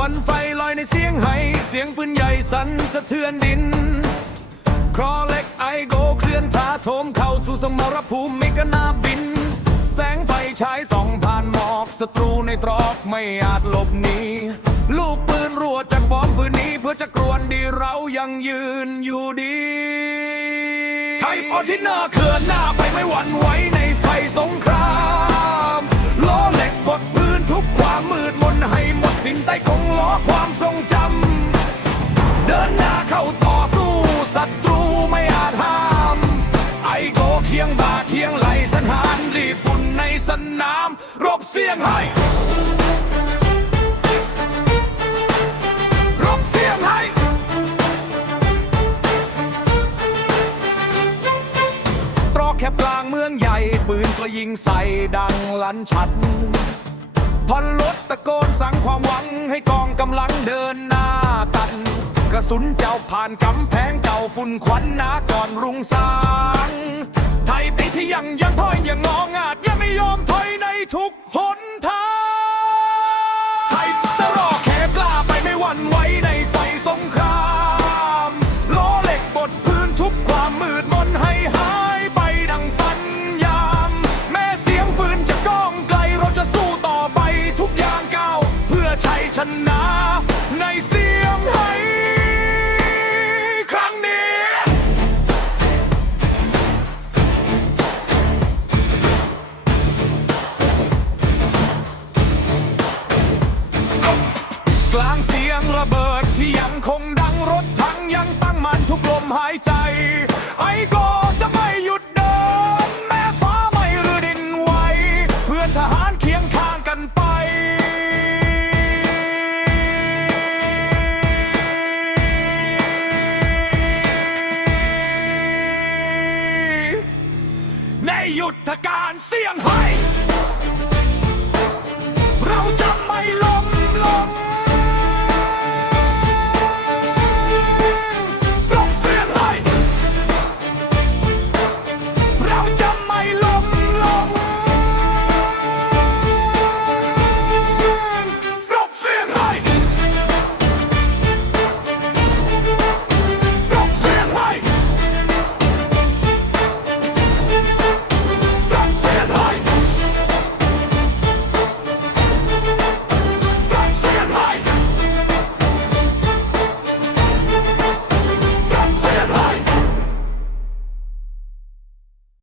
ควันไฟลอยในเสียงหายเสียงปืนใหญ่สั่นสะเทือนดินคอเล็กไอโกเคลื่อนถาโถมเข้าสู่สมรภูมิมิกนาบิน แสงไฟฉายส่องผ่านหมอกศัตรูในตรอกไม่อาจหลบหนีลูกปืนรัวจากบอมปืนนี้เพื่อจะกรวนดีเรายังยืนอยู่ดีไทยพอที่หน้าเคลื่อนหน้าไปไม่หวั่นไหวในไฟสงครามล้อเหล็กบดพื้นทุกความมืดมนให้หมด สิ้นใต้กงล้อความทรงจำ เดินหน้าเข้าต่อสู้ศัตรูไม่อาจห้าม ไอโกเคียงบ่าเคียงไหลสันหารรีบปุ่นในสนาม รบเสียงให้รบเสียงให้ตรอกแคบกลางเมืองใหญ่ ปืนก็ยิงใส่ดังลันชัดพอรถ ตะโกนสั่งความหวังให้กองกำลังเดินหน้าตัน กระสุนเจ้าผ่านกำแพงเก่าฝุ่นควันหนาก่อนรุ่งสาง ไทยไปที่ยังยังถอยยังงองอาจยังไม่ยอมถอยในทุกหน ชัยชนะ ยุทธการเสี่ยงไฮ้